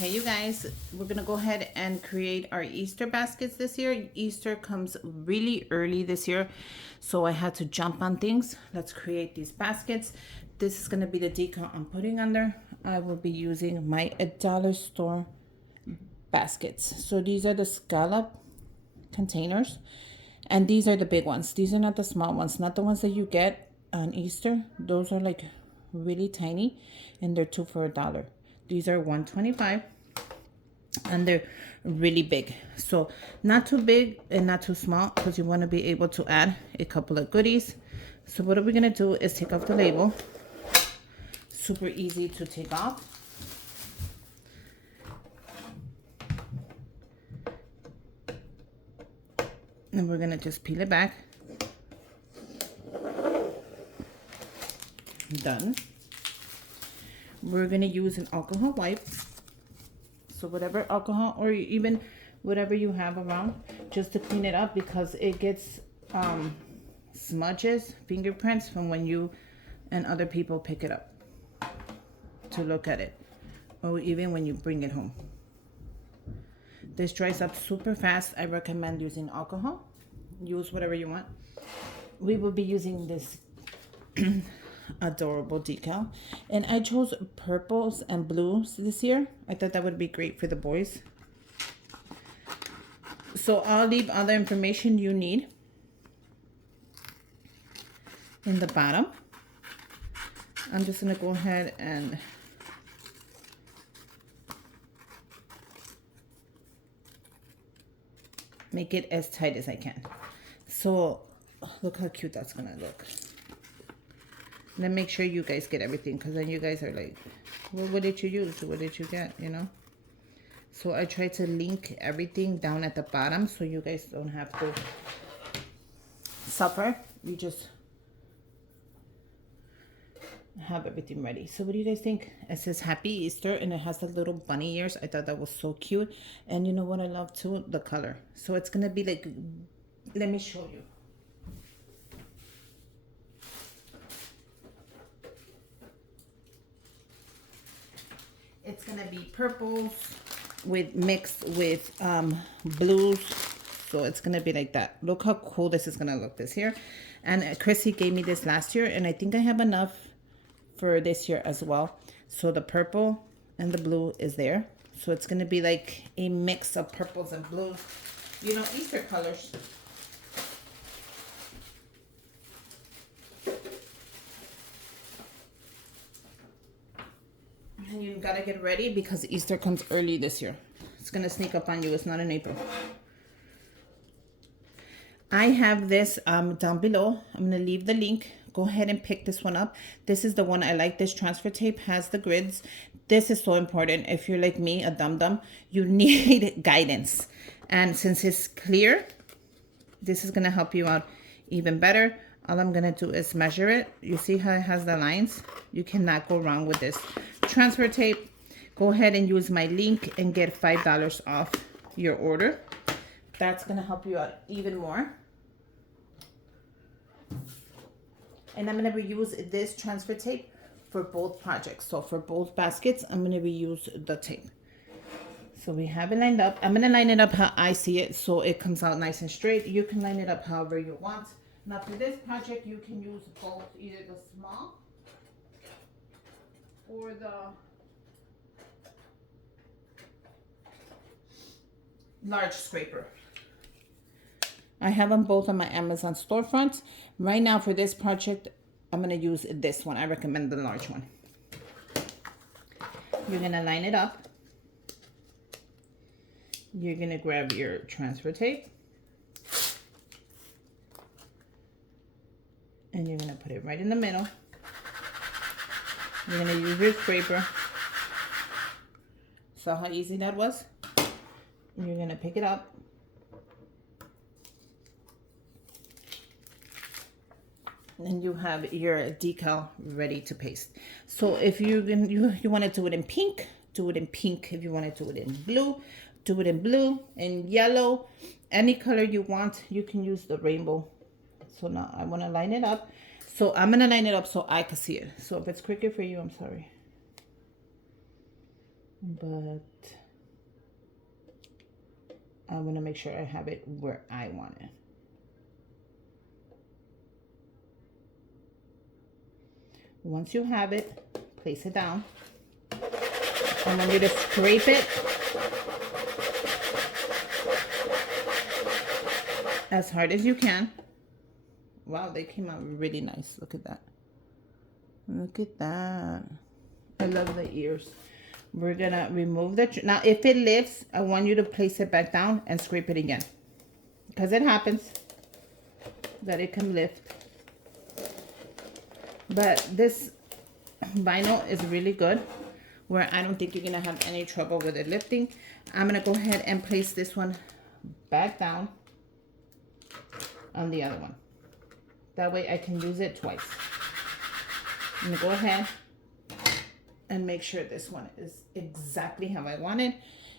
Okay, you guys, we're gonna go ahead and create our Easter baskets this year. Easter comes really early this year, so I had to jump on things. Let's create these baskets. This is gonna be the decal I'm putting under. I will be using my dollar store baskets. So these are the scallop containers, and these are the big ones. These are not the small ones, not the ones that you get on Easter. Those are like really tiny, and they're 2 for $1. These are $1.25, and they're really big. So not too big and not too small, because you want to be able to add a couple of goodies. So what are we gonna do is take off the label. Super easy to take off. And we're gonna just peel it back. Done. We're gonna use an alcohol wipe. So whatever alcohol or even whatever you have around, just to clean it up, because it gets smudges, fingerprints from when you and other people pick it up to look at it, or even when you bring it home. This dries up super fast. I recommend using alcohol. Use whatever you want. We will be using this adorable decal, and I chose purples and blues this year. I thought that would be great for the boys. So I'll leave all the information you need in the bottom. I'm just gonna go ahead and make it as tight as I can. So look how cute that's gonna look. And then make sure you guys get everything, because then you guys are like, well, what did you use? What did you get? You know? So I try to link everything down at the bottom so you guys don't have to suffer. You just have everything ready. So what do you guys think? It says Happy Easter, and it has the little bunny ears. I thought that was so cute. And you know what I love too? The color. So it's gonna be like, let me show you. It's gonna be purples with mixed with blues. So it's gonna be like that. Look how cool this is gonna look this year. And Chrissy gave me this last year, and I think I have enough for this year as well. So the purple and the blue is there. So it's gonna be like a mix of purples and blues. You know, Easter colors. And you gotta get ready, because Easter comes early this year. It's gonna sneak up on you. It's not in April. I have this down below. I'm gonna leave the link. Go ahead and pick this one up. This is the one I like. This transfer tape has the grids. This is so important. If you're like me, a dum-dum, you need guidance. And since it's clear, this is gonna help you out even better. All I'm gonna do is measure it. You see how it has the lines? You cannot go wrong with this transfer tape. Go ahead and use my link and get $5 off your order. That's gonna help you out even more. And I'm gonna reuse this transfer tape for both projects. So for both baskets, I'm gonna reuse the tape. So we have it lined up. I'm gonna line it up how I see it, so it comes out nice and straight. You can line it up however you want. Now for this project, you can use both, either the small or the large scraper. I have them both on my Amazon storefront. Right now for this project, I'm gonna use this one. I recommend the large one. You're gonna line it up. You're gonna grab your transfer tape, and you're gonna put it right in the middle. You're gonna use your scraper. Saw how easy that was? You're gonna pick it up. And you have your decal ready to paste. So if you want to do it in pink, do it in pink. If you want to do it in blue, do it in blue, in yellow, any color you want. You can use the rainbow. So now I want to line it up. So I'm going to line it up so I can see it. So if it's crooked for you, I'm sorry. but I want to make sure I have it where I want it. Once you have it, place it down. I want you to scrape it as hard as you can. Wow, they came out really nice. Look at that. Look at that. I love the ears. We're gonna remove the, now if it lifts, I want you to place it back down and scrape it again. Because it happens that it can lift. But this vinyl is really good, where I don't think you're gonna have any trouble with it lifting. I'm gonna go ahead and place this one back down on the other one. That way I can use it twice. I'm gonna go ahead and make sure this one is exactly how I want it.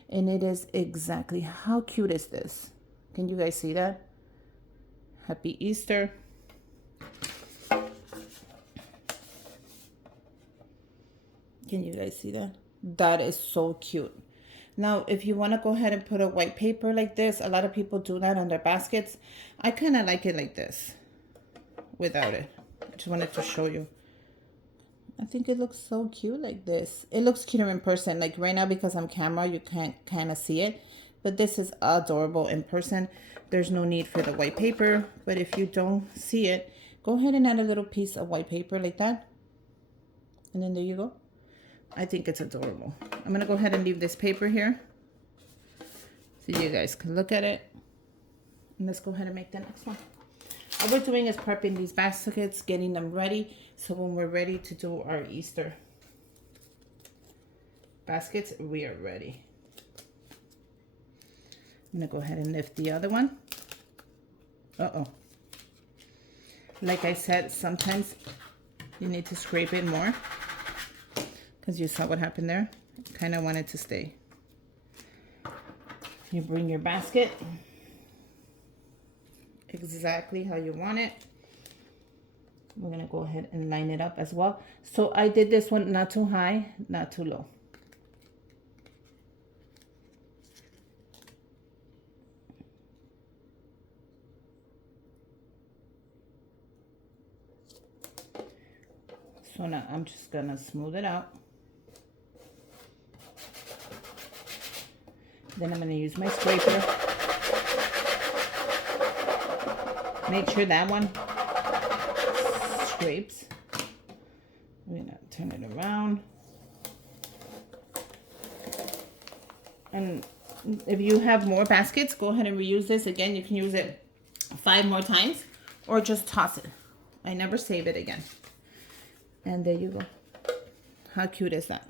And it is exactly, how cute is this? Can you guys see that? Happy Easter. Can you guys see that? That is so cute. Now, if you want to go ahead and put a white paper like this, a lot of people do that on their baskets. I kind of like it like this, without it. I just wanted to show you. I think it looks so cute like this. It looks cuter in person. Like right now, because I'm camera, you can't kind of see it. But this is adorable in person. There's no need for the white paper. But if you don't see it, go ahead and add a little piece of white paper like that. And then there you go. I think it's adorable. I'm going to go ahead and leave this paper here so you guys can look at it. And let's go ahead and make the next one. All we're doing is prepping these baskets, getting them ready, so when we're ready to do our Easter baskets, we are ready. I'm going to go ahead and lift the other one. Uh-oh. Like I said, sometimes you need to scrape it more. Because you saw what happened there. Kind of wanted to stay. You bring your basket exactly how you want it. We're going to go ahead and line it up as well. So I did this one not too high, not too low. So now I'm just going to smooth it out. Then I'm going to use my scraper. Make sure that one scrapes. I'm going to turn it around. And if you have more baskets, go ahead and reuse this. Again, you can use it 5 more times or just toss it. I never save it again. And there you go. How cute is that?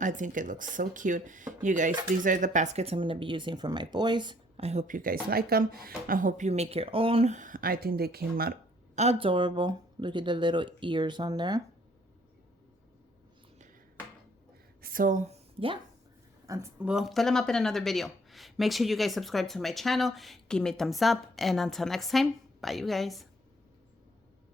I think it looks so cute. You guys, these are the baskets I'm going to be using for my boys. I hope you guys like them. I hope you make your own. I think they came out adorable. Look at the little ears on there. So, yeah. And we'll fill them up in another video. Make sure you guys subscribe to my channel. Give me a thumbs up. And until next time, bye you guys.